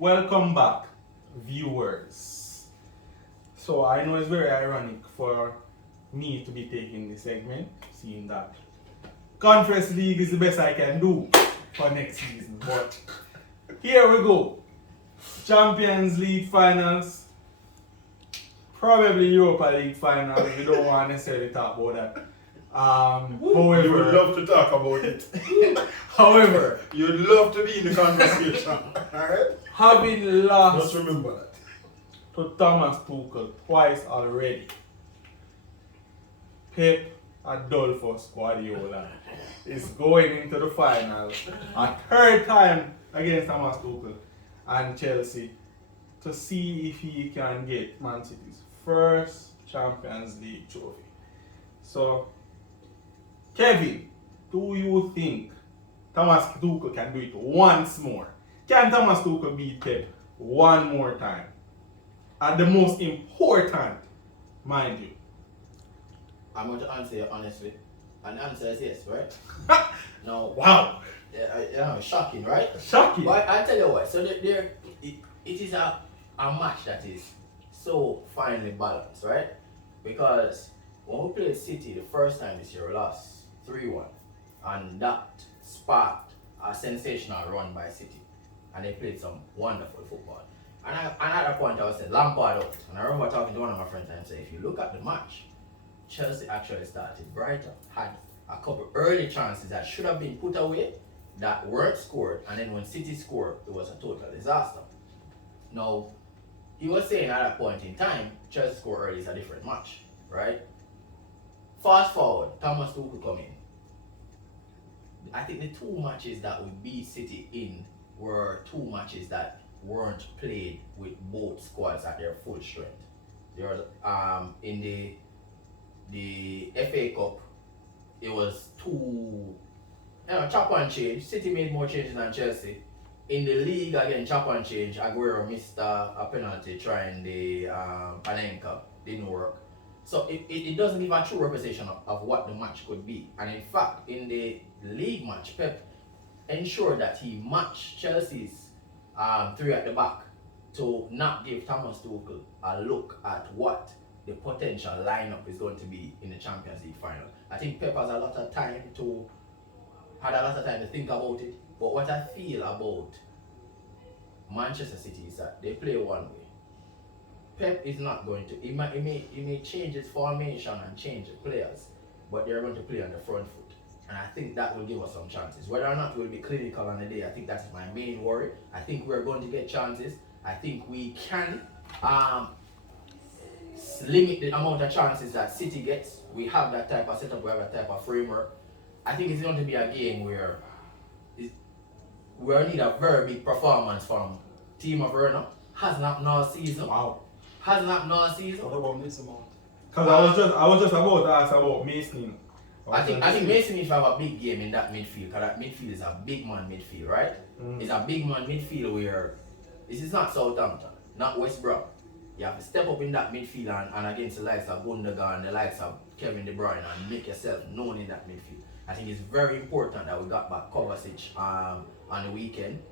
Welcome back, viewers. So I know it's very ironic for me to be taking this segment, seeing that Conference League is the best I can do for next season. But here we go. Champions League finals, probably Europa League final. We don't want to necessarily talk about that. You would love to talk about it. However, You'd love to be in the conversation. Alright? having lost Just remember that. to Thomas Tuchel twice already, Pep Adolphus Guardiola is going into the final a third time against Thomas Tuchel and Chelsea to see if he can get Man City's first Champions League trophy. So, Kevin, do you think Thomas Tuchel can do it once more? Can Thomas Tuchel beat Pep one more time? And the most important, mind you. I'm going to answer you honestly. And the answer is yes, right? No. Wow, Shocking, right? shocking. But I tell you what, so it is a match that is so finely balanced, right? Because when we played City the first time this year, we lost 3-1. And that sparked a sensational run by City. And they played some wonderful football. And at that point I was saying, Lampard out. And I remember talking to one of my friends and saying, if you look at the match, Chelsea actually started brighter, had a couple early chances that should have been put away that weren't scored, and then when City scored, it was a total disaster. Now, he was saying at that point in time, Chelsea score early is a different match, right? Fast forward, Thomas Tuchel come in. I think the two matches that we beat City in were two matches that weren't played with both squads at their full strength. There was in the FA Cup, it was two chop and change. City made more changes than Chelsea. In the league again, chop and change. Aguero missed a penalty trying the Panenka, didn't work. So it doesn't give a true representation of what the match could be. And in fact, in the league match, Pep ensured that he matched Chelsea's three at the back to not give Thomas Tuchel a look at what the potential lineup is going to be in the Champions League final. I think Pep has had a lot of time to think about it. But what I feel about Manchester City is that they play one way. Pep is not going to. He may change his formation and change the players, but they're going to play on the front foot. And I think that will give us some chances. Whether or not we'll be clinical on the day, I think that's my main worry. I think we're going to get chances. I think we can limit the amount of chances that City gets. We have that type of setup, we have that type of framework. I think it's going to be a game where we need a very big performance from Timo Werner. Hasn't happened all season. Wow. Hasn't happened all season. What about Mason Mount? Because I was just about to ask about Mason. I think Mason needs to have a big game in that midfield, because that midfield is a big man midfield, right? It's a big man midfield where this is not Southampton, not West Brom. You have to step up in that midfield and against the likes of Gundogan, the likes of Kevin De Bruyne, and make yourself known in that midfield. I think it's very important that we got back Kovacic on the weekend.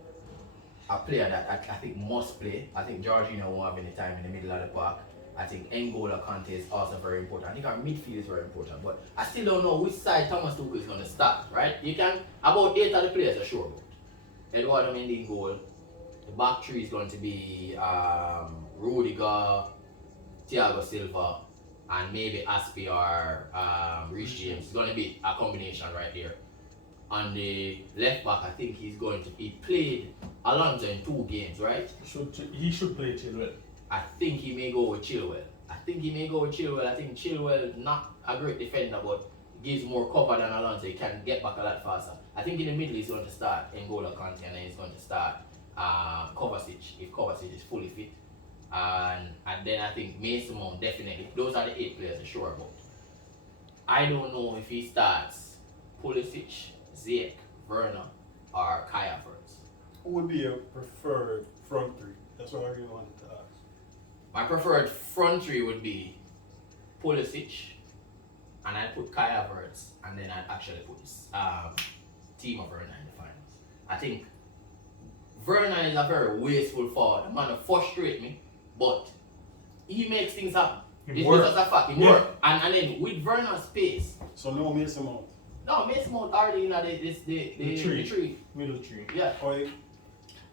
A player that I think must play. I think Jorginho won't have any time in the middle of the park. I think N'Golo Kante is also very important. I think our midfield is very important. But I still don't know which side Thomas Tuchel is going to start, right? You can, about 8 of the players are sure about. Eduardo Mendy in goal. The back three is going to be Rudiger, Thiago Silva, and maybe Aspi or Reece James. It's going to be a combination right there. On the left back, I think he played Alonso in 2 games, right? He should play Chilwell. I think he may go with Chilwell. I think Chilwell not a great defender, but gives more cover than Alonso. He can get back a lot faster. I think in the middle he's going to start N'Golo Kante, and then he's going to start Kovacic, if Kovacic is fully fit. And then I think Mason Mount, definitely. Those are the 8 players I'm sure about. I don't know if he starts Pulisic, Ziyech, Werner, or Kai Havertz. Who would be a preferred front three? That's what I really wanted to ask. My preferred front three would be Pulisic, and I'd put Kai Havertz, and then I'd actually put Timo Werner in the finals. I think Vernon is a very wasteful forward. The man frustrate me, but he makes things happen. It's just a fact. He work. And then with Vernon's pace. So no Mason Mount. No, Mason Mount already in the tree. Middle tree. Yeah.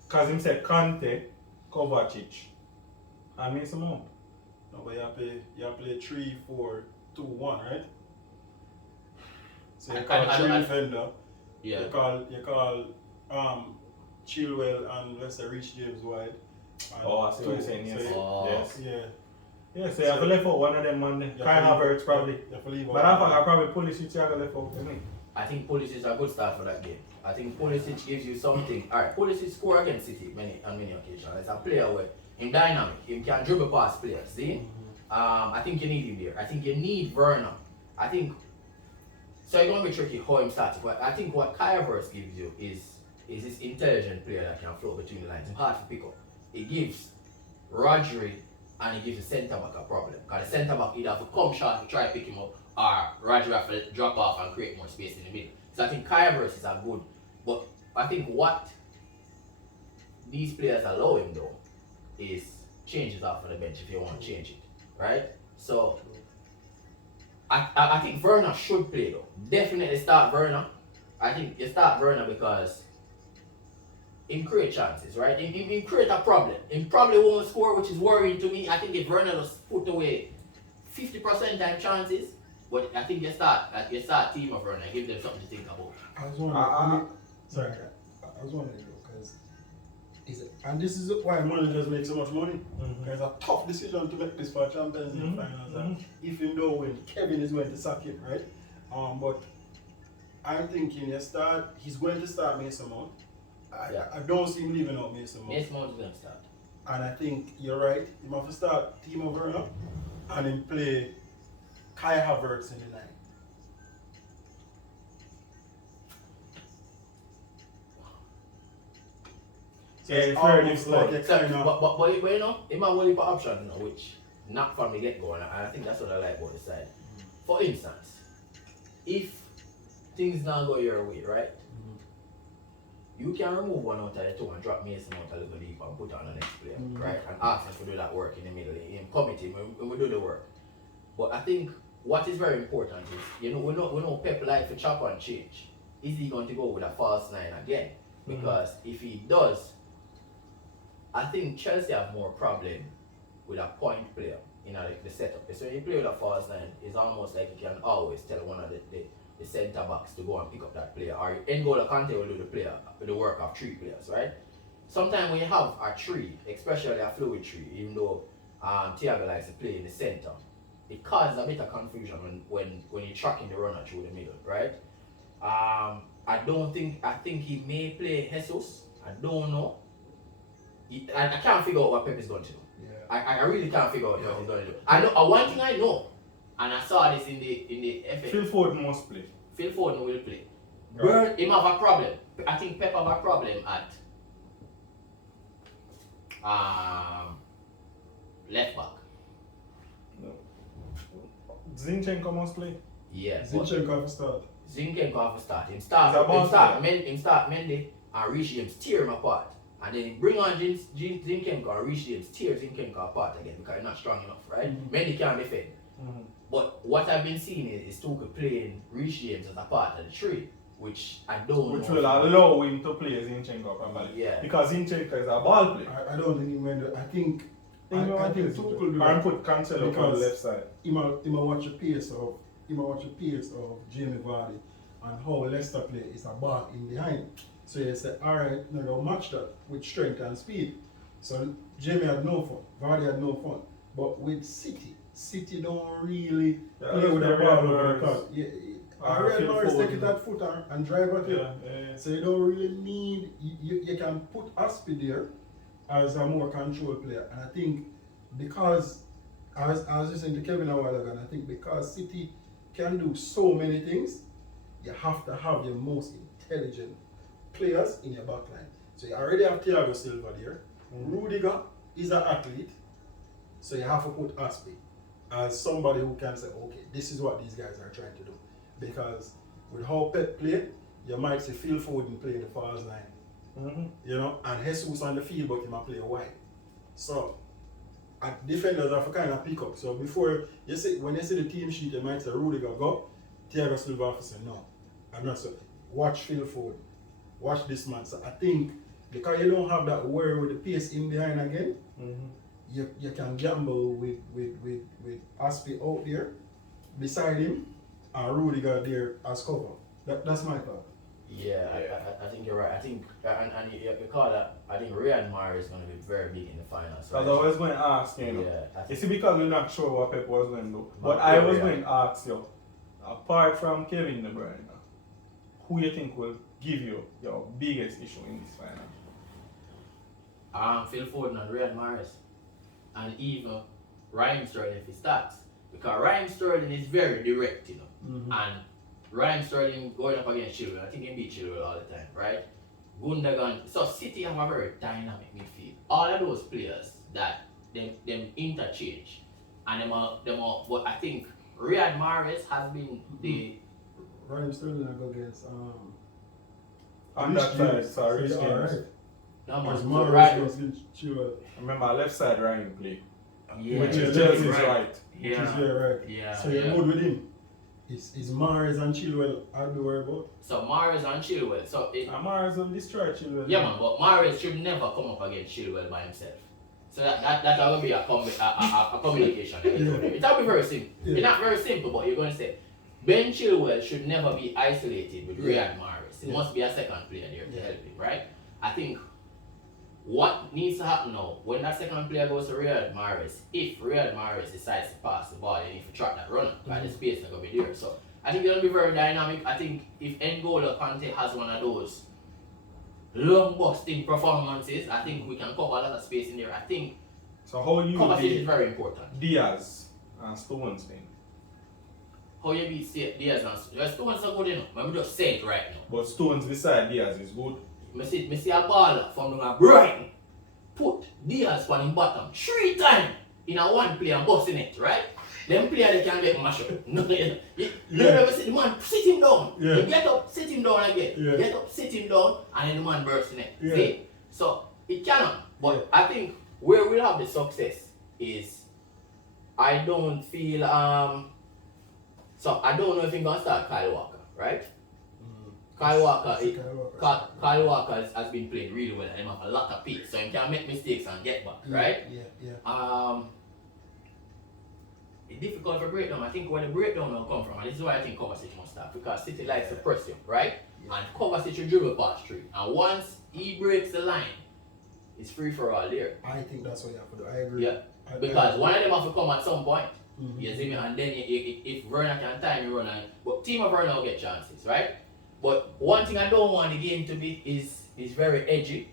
Because him said Kante, Kovacic, and Mason Mount. No, but you play 3-4-2-1, right? So you call three defender. Yeah. You call Chilwell and let's say Rich James wide. Oh, I see what you're saying. Yes. Yes. Yeah. Yeah, so you have to left out one of them man. Kai Havertz probably. But I think I probably Pulisic you have to left out for me. I think Pulisic is a good start for that game. I think Pulisic gives you something. Alright, Pulisic score against City on many occasions. It's a player where him dynamic, him can dribble past players. See? I think you need him there. I think you need Werner. I think so it's gonna be tricky how him starts, but I think what Kai Havertz gives you is this intelligent player that can float between the lines. It's hard to pick up. It gives Rodri and it gives the centre back a problem. Because the centre back either have to come short and try to pick him up, or Rodri have to drop off and create more space in the middle. So I think Kai Havertz is a good, but I think what these players allow him though is changes off of the bench if you want to change it, right? So I think Werner should play though. Definitely start Werner. I think you start Werner because he create chances, right? He create a problem. He probably won't score, which is worrying to me. I think if Werner just put away 50% time chances, but I think you start team of Werner, give them something to think about. I was wondering. Sorry, I was wondering because and this is why managers make so much money. It's a tough decision to make this for Champions League finals. If you know when Kevin is going to sack him, right? But I'm thinking he's going to start Mason Mount. I don't see him leaving out Mason Mount. Mason Mount is going to start. And I think you're right. He must start Timo Werner and then play Kai Havertz in the line. So Yeah, it's fair almost enough. like you kind of... But you know, it might only put options, you know, which not from the get go, and I think that's what I like about the side. For instance, if things not go your way, right? You can remove one out of the two and drop Mason out a little deep and put on the next player, right? And ask him to do that work in the middle. In committee, we do the work. But I think what is very important is, you know, we know Pep like to chop and change. Is he going to go with a false nine again? Because if he does, I think Chelsea have more problem with a point player in the setup. So when you play with a false nine, it's almost like you can always tell one of the centre backs to go and pick up that player. Or N'Golo Kante will do the work of three players, right? Sometimes when you have a tree, especially a fluid tree, even though Thiago likes to play in the centre, it causes a bit of confusion when you're tracking the runner through the middle, right? I think he may play Jesus. I don't know. I can't figure out what Pep is going to do. Yeah. I really can't figure out what he's going to do. I know one thing I know, and I saw this in the FFF. Phil Foden must play. Phil Foden will play. Right. Him have a problem. I think Pep have a problem at left back. No. Zinchenko must play. Yeah. Zinchenko have to start. Zinchenko have to start. Him start Mendy and Reece James tear him apart. And then bring on Zinchenko and Reece James tear Zinchenko apart again because he's not strong enough, right? Mendy can't defend. But what I've been seeing is Tuchel playing Reece James as a part of the tree, which I don't know. Which will allow him to play Zinchenko properly. Yeah. Because Zinchenko is a ball player. I don't think he went to... I think Tuchel do and put Cancelo on the left side. He might watch the pace of Jamie Vardy and how Leicester play is a ball in behind. So you say, alright, now go match that with strength and speed. So Jamie had no fun, Vardy had no fun. But with City don't really play with the ball over the top. Real Morris take it at foot and drive at it. So you don't really need, you can put Aspi there as a more controlled player. And I think because, I was listening to Kevin a while ago, and I think because City can do so many things, you have to have your most intelligent players in your backline. So you already have Thiago Silva there. Rudiger is an athlete, so you have to put Aspi as somebody who can say, okay, this is what these guys are trying to do. Because with how Pep play, you might see Phil Foden playing the false line You know, and Jesus on the field, but he might play wide. So, defenders have to kind of pick up. So before you see, when you see the team sheet, you might say Rudiger go, Thiago Silva have to say no. I'm not so. Watch Phil Ford, watch this man. So I think because you don't have that worry with the pace in behind again, you can gamble with Aspi out there beside him and Rudiger there as cover. That's my thought. Yeah, I think you're right. I think, and you call that, I think Riyad Mahrez is going to be very big in the finals. Because I was going to ask you, Yeah, you see, because we're not sure what Pep was going to do. But I was going to ask you, apart from Kevin De Bruyne, who you think will give you your biggest issue in this final? Phil Foden and Riyad Mahrez. And even Raheem Sterling if he starts. Because Raheem Sterling is very direct, you know. And Raheem Sterling going up against Chilwell, I think he beat Chilwell all the time, right? Gundogan. So City have a very dynamic midfield. All of those players that them interchange, and them are, but I think Riyad Mahrez has been the Raheem Sterling I go against On that side, sorry, James. Alright. no man. Because So Mahrez was in Chilwell. Remember, left side Ryan play. yeah, Which is Yeah, Chelsea's right. right. Which Yeah. is very right. Yeah. So you're good with him. Is Mahrez and Chilwell I'll be worried about? So Mahrez and Chilwell. So Amara's will destroy Chilwell. yeah man, but Mahrez should never come up against Chilwell by himself. So that will be a communication. It will be very simple. Yeah. It's not very simple, but you're going to say Ben Chilwell should never be isolated with Riyad Mahrez. It must be a second player there to help him, right? I think what needs to happen now, when that second player goes to Riyad Mahrez, if Riyad Mahrez decides to pass the ball, then if you track that runner, because the space is going to be there. So I think it'll be very dynamic. I think if N'Golo Kante has one of those long busting performances, I think we can cover a lot of space in there. I think So how you conversation is beat very important. Diaz and Stones thing? How you beat Diaz and Stones are good enough. Let me just say it right now. But Stones beside Diaz is good. I see a ball from the Brian put Diaz on him bottom 3 times in a one play and busting it, right? Them player they can get mashed up. No, you never see the man sit him down. Yeah. You get up, sit him down again. Yeah. Get up, sit him down, and then the man bursts in it. Yeah. See? So it cannot. But I think where we'll have the success is I don't feel so I don't know if he's gonna start Kyle Walker, right? Kyle Walker has been playing really well and he have a lot of pace, so he can make mistakes and get back, right? Yeah. It's difficult for breakdown. I think where the breakdown will come from, and this is why I think Kovacic must start, because City likes to press him, right? Yeah. And Kovacic will dribble past 3. And once he breaks the line, it's free for all there. I think that's what you have to do. I agree. Yeah. Because one of them have to come at some point. You see me? And then if Werner can time you run, but team of Werner will get chances, right? But one thing I don't want the game to be is very edgy.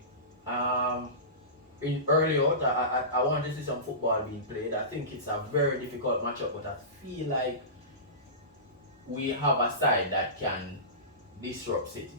In early out, I want to see some football being played. I think it's a very difficult matchup, but I feel like we have a side that can disrupt City.